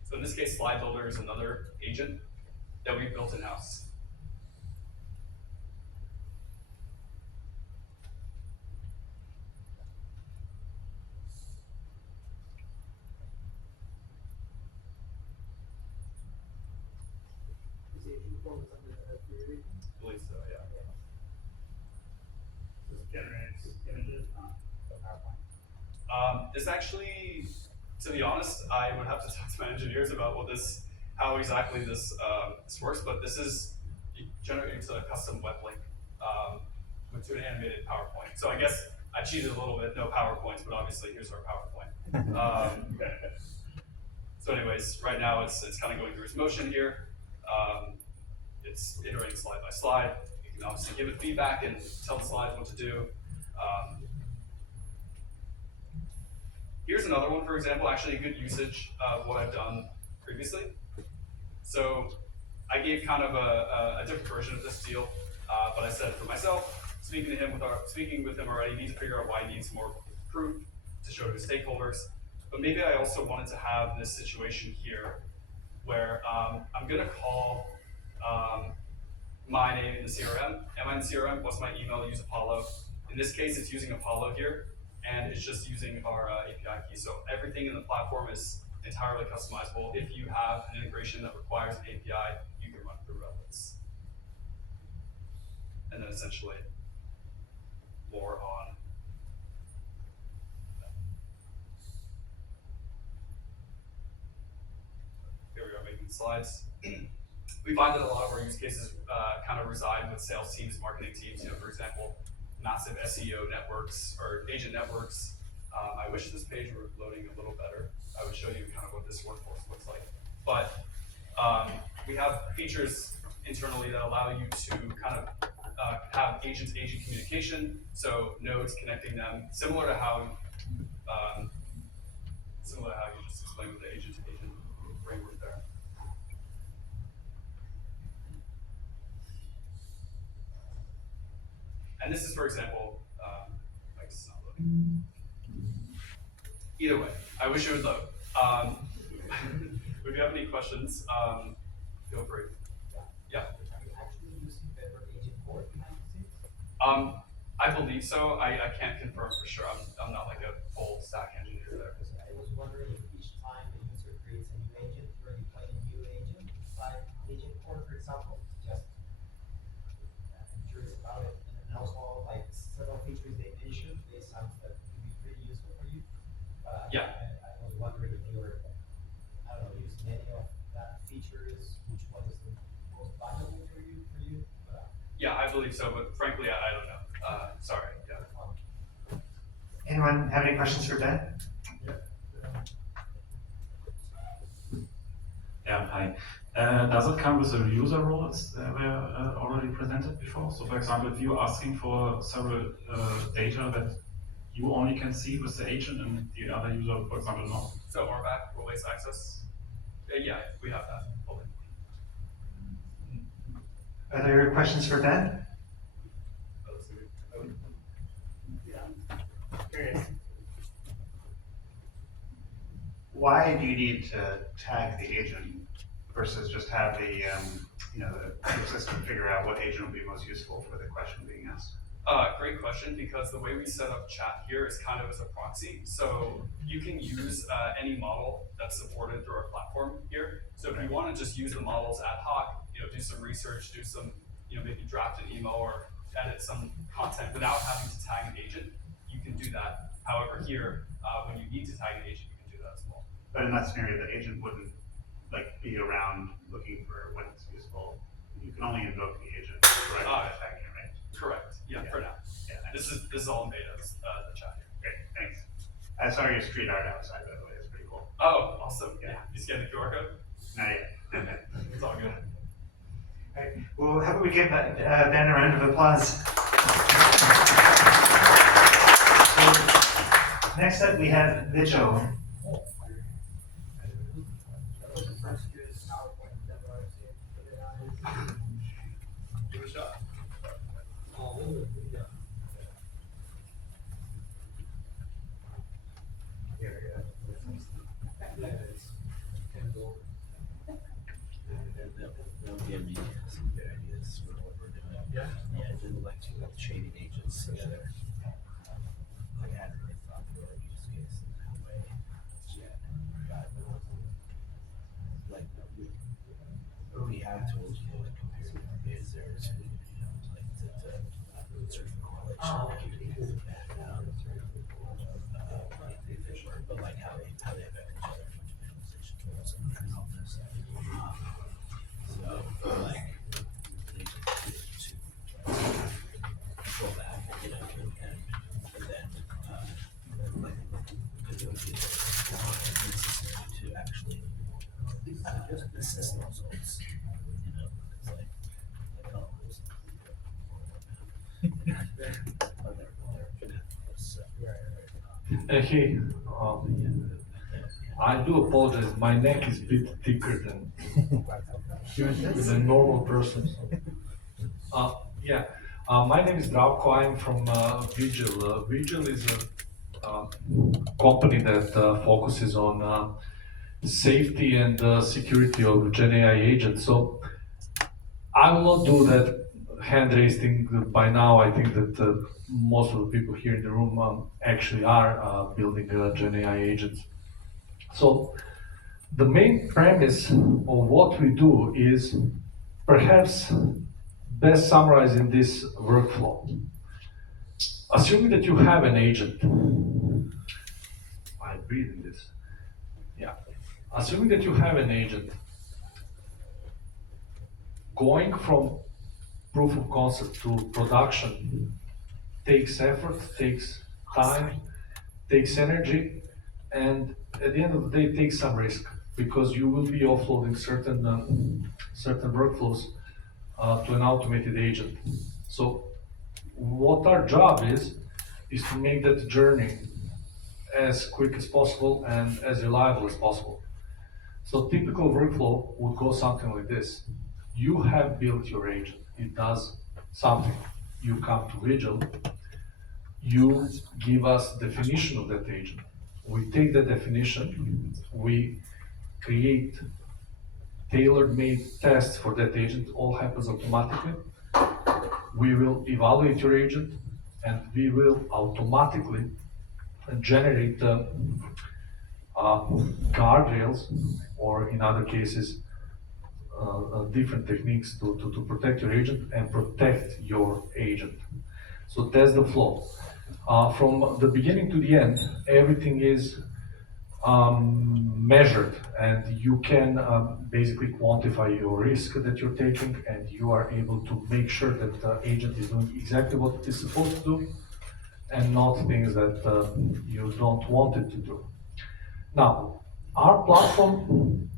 So in this case, slide builder is another agent that we've built in-house. I believe so, yeah. Just generates images, not a PowerPoint. This actually, to be honest, I would have to talk to my engineers about how exactly this works, but it generates a custom web link to an animated PowerPoint. So I guess I cheated a little bit, no PowerPoints, but obviously here's our PowerPoint. So anyways, right now it's kind of going through its motion here. It's iterating slide by slide. You can obviously give it feedback and tell the slides what to do. Here's another one, for example, actually a good usage of what I've done previously. So I gave kind of a different version of this deal, but I said for myself, speaking with him already, need to figure out why he needs more proof to show to his stakeholders. But maybe I also wanted to have this situation here where I'm going to call my name in the CRM. Am I in the CRM? What's my email? Use Apollo. In this case, it's using Apollo here, and it's just using our API key. So everything in the platform is entirely customizable. If you have an integration that requires an API, you can run through Relevance. And then essentially more on here we are making slides. we find that a lot of our use cases kind of reside with sales teams, marketing teams. For example, massive SEO networks or agent networks. I wish this page were loading a little better. I would show you kind of what this workforce looks like. But we have features internally that allow you to kind of have agent-to-agent communication. So nodes connecting them, similar to how you just explained with the agent-to-agent framework there. And this is, for example, like it's not loading. Either way, I wish it would load. If you have any questions, feel free. Yeah. Are you actually using Bedrock Agent Core behind the scenes? I believe so. I can't confirm for sure. I'm not like a full stack engineer there. Because I was wondering if each time the user creates a new agent, you're deploying a new agent inside Agent Core, for example. Just I'm curious about it. And also, like several features they mentioned, they sound that could be pretty useful for you. But Yeah. I was wondering if you were, I don't know, using any of that features, which one is the most valuable for you? Yeah, I believe so, but frankly, I don't know. Sorry. Yeah. Anyone have any questions for Ben? Yeah, hi. Does it come with the user roles that were already presented before? So for example, if you're asking for several data that you only can see with the agent and the other user, for example, not. So RBAC, role-based access. Yeah, we have that fully. Other questions for Ben? Curious. Why do you need to tag the agent versus just have the system figure out what agent would be most useful for the question being asked? Great question, because the way we set up chat here is kind of as a proxy. So you can use any model that's supported through our platform here. So if you want to just use the models ad hoc, do some research, do some, maybe draft an email or edit some content without having to tag an agent, you can do that. However, here, when you need to tag an agent, you can do that as well. But in that scenario, the agent wouldn't be around looking for when it's useful. You can only invoke the agent directly by tagging it, right? Correct. Yeah, for now. Yeah, This is all in beta, the chat here. great, thanks. I saw your street art outside, by the way, it's pretty cool. Oh, awesome. Yeah. You scan the QR code? Not yet. It's all good. All right. Well, how about we give Ben a round of applause? So, next up, we have Vijil. Give it a shot. They'll give me some good ideas for what we're doing. Yeah, I did like to have trading agents together. Like I hadn't really thought through our use case in that way. Yeah. Like we have tools, like compare different data sets, like to search for correlation. But like how they affect each other from visualization tools and all this. So like they just to control that, and then like it would be necessary to actually assess the results. It's like oh, Hey, I do apologize. My neck is a bit thicker than a normal person. Yeah, my name is Zdravko. I'm from Vijil. Vijil is a company that focuses on safety and security of Gen AI agents. So I will not do that hand raising by now. I think that most of the people here in the room actually are building Gen AI agents. So the main premise of what we do is perhaps best summarized in this workflow. Assuming that you have an agent, I breathe in this. Yeah. Assuming that you have an agent, going from proof of concept to production takes effort, takes time, takes energy, and at the end of the day, takes some risk because you will be offloading certain workflows to an automated agent. So what our job is to make that journey as quick as possible and as reliable as possible. So typical workflow would go something like this. You have built your agent, it does something. You come to Vijil, you give us definition of that agent. We take that definition, we create tailor-made tests for that agent, all happens automatically. We will evaluate your agent and we will automatically generate guardrails, or in other cases, different techniques to protect your agent and protect your agent. So that's the flow. From the beginning to the end, everything is measured, and you can basically quantify your risk that you're taking, and you are able to make sure that the agent is doing exactly what it is supposed to do and not things that you don't want it to do. Now, our platform,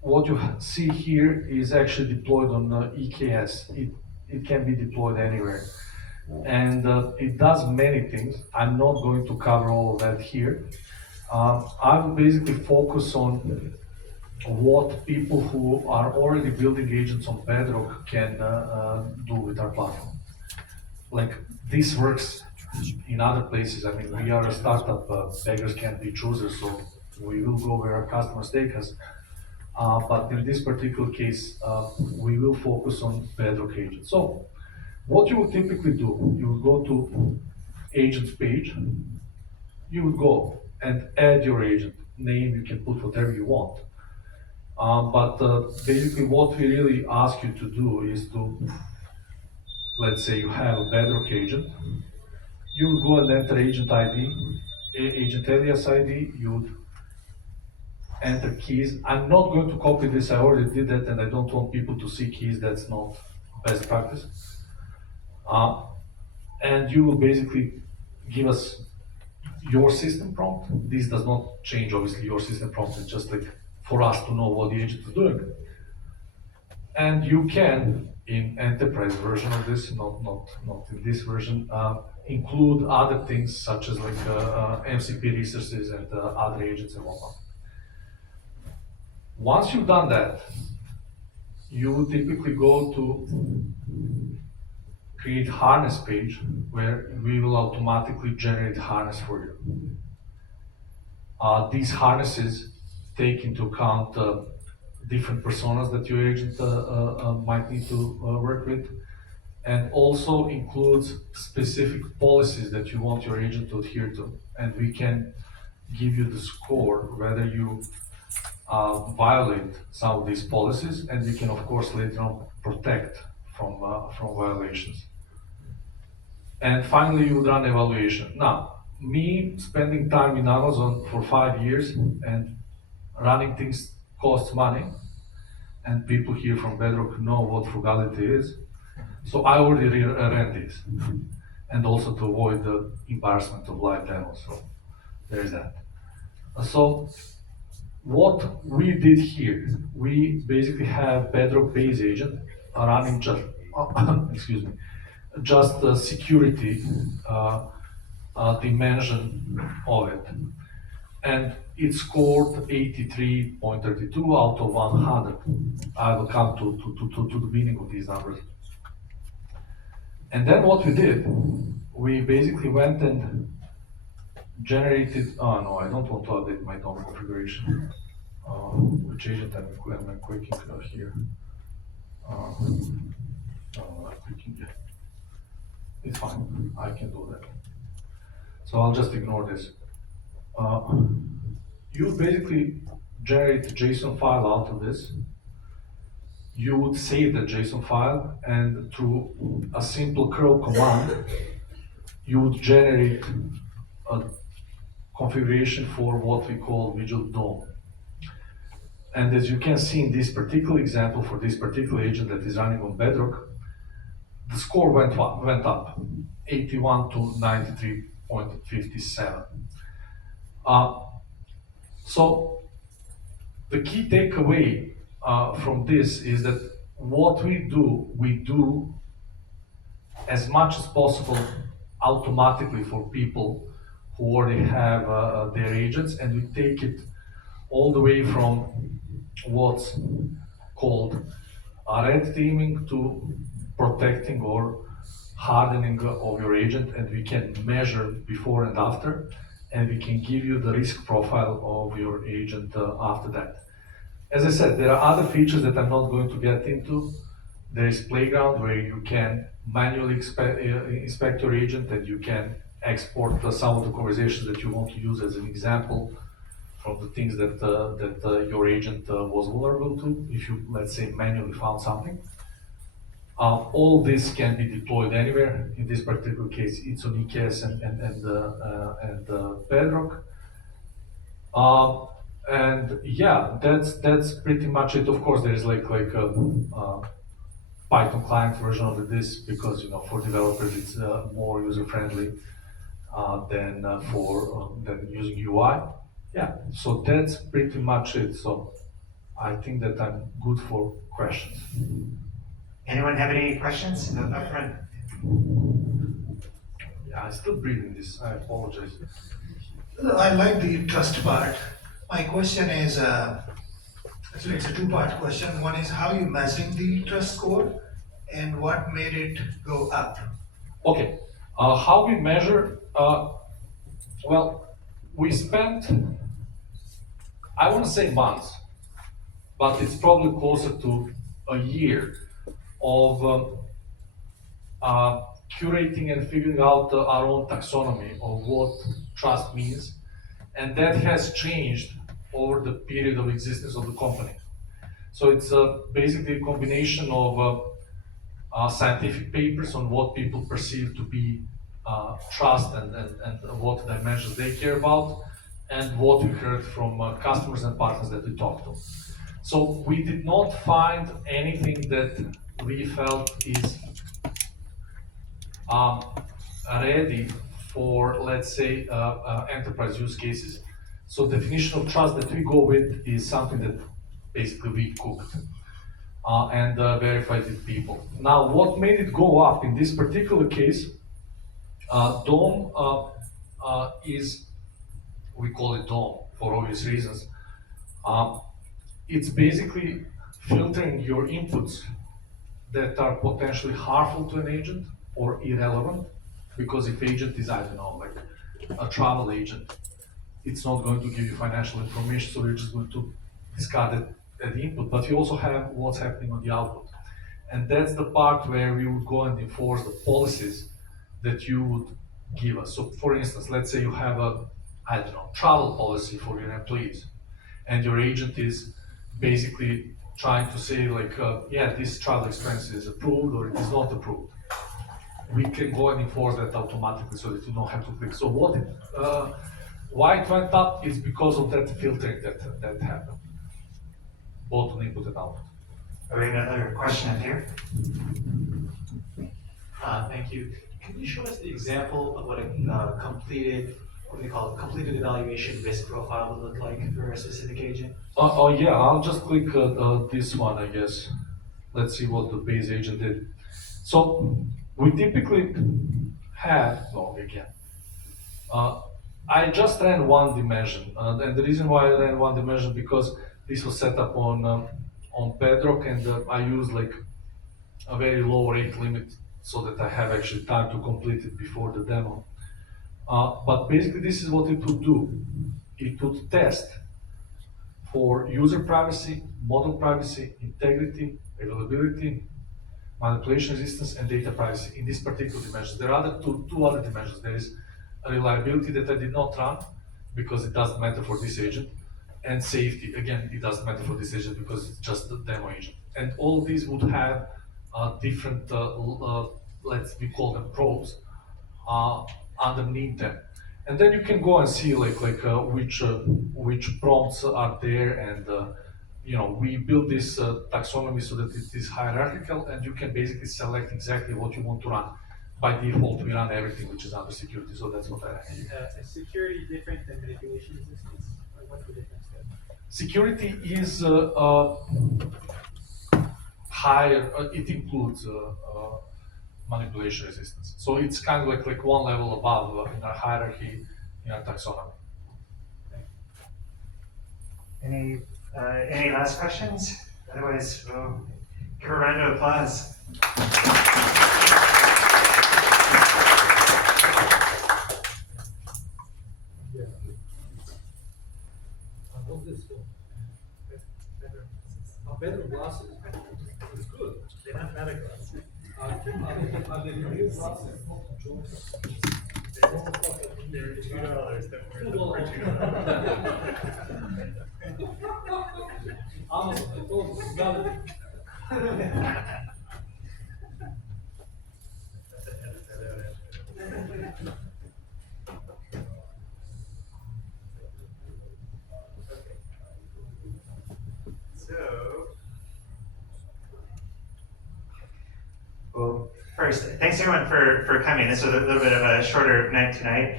what you see here is actually deployed on EKS. It can be deployed anywhere. And it does many things. I'm not going to cover all of that here. I will basically focus on what people who are already building agents on Bedrock can do with our platform. Like, this works in other places. I mean, we are a startup, beggars can't be choosers, so we will go where our customers take us. But in this particular case, we will focus on Bedrock agents. So, what you would typically do, you would go to agents page, you would go and add your agent name, you can put whatever you want. But basically what we really ask you to do is to, let's say you have a Bedrock agent, you would go and enter agent ID, agent alias ID, you would enter keys. I'm not going to copy this, I already did that and I don't want people to see keys, that's not best practice. And you will basically give us your system prompt. This does not change, obviously, your system prompt is just like for us to know what the agent is doing. And you can, in enterprise version of this, not in this version, include other things such as like MCP resources and other agents and whatnot. Once you've done that, you will typically go to create harness page where we will automatically generate harness for you. These harnesses take into account different personas that your agent might need to work with, and also includes specific policies that you want your agent to adhere to. And we can give you the score whether you violate some of these policies, and we can of course later on protect from violations. And finally, you would run evaluation. Now, me spending time in Amazon for 5 years and running things costs money, and people here from Bedrock know what frugality is. So I already ran this, and also to avoid the embarrassment of live demos. So there's that. So what we did here, we basically have Bedrock base agent running just, excuse me, just the security dimension of it. And it scored 83.32 out of 100. I will come to the meaning of these numbers. And then what we did, we basically went and generated, oh no, I don't want to update my DOM configuration. Which agent am I clicking here? No, I'm clicking it. It's fine, I can do that. So I'll just ignore this. You basically generate a JSON file out of this. You would save the JSON file, and through a simple curl command, you would generate a configuration for what we call Vijil DOM. And as you can see in this particular example, for this particular agent that is running on Bedrock, the score went up 81 to 93.57. So the key takeaway from this is that what we do as much as possible automatically for people who already have their agents, and we take it all the way from what's called red teaming to protecting or hardening of your agent, and we can measure before and after, and we can give you the risk profile of your agent after that. As I said, there are other features that I'm not going to get into. There is Playground, where you can manually inspect your agent, and you can export some of the conversations that you want to use as an example from the things that your agent was vulnerable to, if you, let's say, manually found something. All this can be deployed anywhere. In this particular case, it's on EKS and Bedrock. And yeah, that's pretty much it. Of course, there is like a Python client version of this, because for developers it's more user friendly than using UI. Yeah, so that's pretty much it. So I think that I'm good for questions. Anyone have any questions up front? Yeah, I'm still breathing this. I apologize. I like the trust part. My question is, actually it's a two-part question. One is how you measuring the trust score, and what made it go up? Okay, how we measure, well, we spent, I want to say months, but it's probably closer to a year of curating and figuring out our own taxonomy of what trust means, and that has changed over the period of existence of the company. So it's basically a combination of scientific papers on what people perceive to be trust and what dimensions they care about, and what we heard from customers and partners that we talked to. So we did not find anything that we felt is ready for, let's say, enterprise use cases. So definition of trust that we go with is something that basically we cooked and verified with people. Now, what made it go up in this particular case, DOM is, we call it DOM for obvious reasons. It's basically filtering your inputs that are potentially harmful to an agent or irrelevant, because if agent is, I don't know, like a travel agent, it's not going to give you financial information, so you're just going to discard it at the input, but you also have what's happening on the output. And that's the part where we would go and enforce the policies that you would give us. So for instance, let's say you have a, I don't know, travel policy for your employees, and your agent is basically trying to say like, yeah, this travel expense is approved or it is not approved. We can go and enforce that automatically so that you don't have to click. So why it went up is because of that filtering that happened, both on input and output. All right, another question up here. Thank you. Can you show us the example of what a completed evaluation risk profile would look like for a specific agent? Oh yeah, I'll just click this one, I guess. Let's see what the base agent did. So we typically have, I just ran one dimension, and the reason why I ran one dimension because this was set up on Bedrock, and I used like a very low rate limit so that I have actually time to complete it before the demo. But basically this is what it would do. It would test for user privacy, model privacy, integrity, availability, manipulation resistance, and data privacy in this particular dimension. There are two other dimensions. There is a reliability that I did not run because it doesn't matter for this agent, and safety, again, it doesn't matter for this agent because it's just the demo agent. And all these would have different, we call them probes, underneath them. And then you can go and see which prompts are there, and we build this taxonomy so that it is hierarchical, and you can basically select exactly what you want to run. By default, we run everything which is under security, so that's what I. Is security different than manipulation resistance? Or what's the difference there? Security is higher. It includes manipulation resistance. So it's kind of like one level above in our hierarchy in our taxonomy. Any last questions? Otherwise, we'll give a round of applause. Bedrock glasses. It's good. They're not meta glasses. Are the real glasses not jokes? They're $2. Don't wear them for $2. Amazon, I told you, reality. Well, first, thanks everyone for coming. This was a little bit of a shorter night tonight.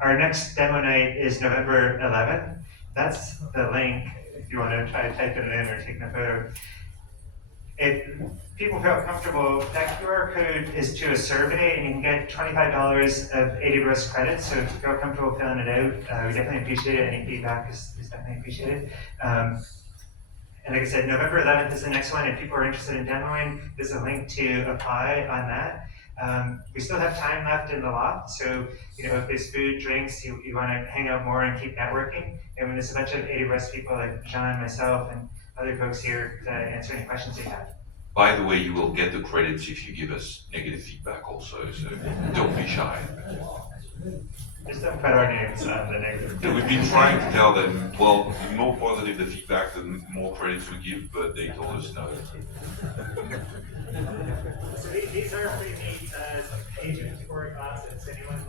Our next demo night is November 11th. That's the link if you want to try typing it in or taking a photo. If people feel comfortable, that QR code is to a survey, and you can get $25 of AWS credits. So if you feel comfortable filling it out, we definitely appreciate it. Any feedback is definitely appreciated. And like I said, November 11th is the next one. If people are interested in demoing, there's a link to apply on that. We still have time left in the loft, so if there's food, drinks, you want to hang out more and keep networking. And when there's a bunch of AWS people like John, myself, and other folks here to answer any questions you have. By the way, you will get the credits if you give us negative feedback also, so don't be shy. Just don't put our names on the negative. Yeah, we've been trying to tell them, well, the more positive the feedback, the more credits we give, but they told us no. So these are pre-made agent core classes. Anyone?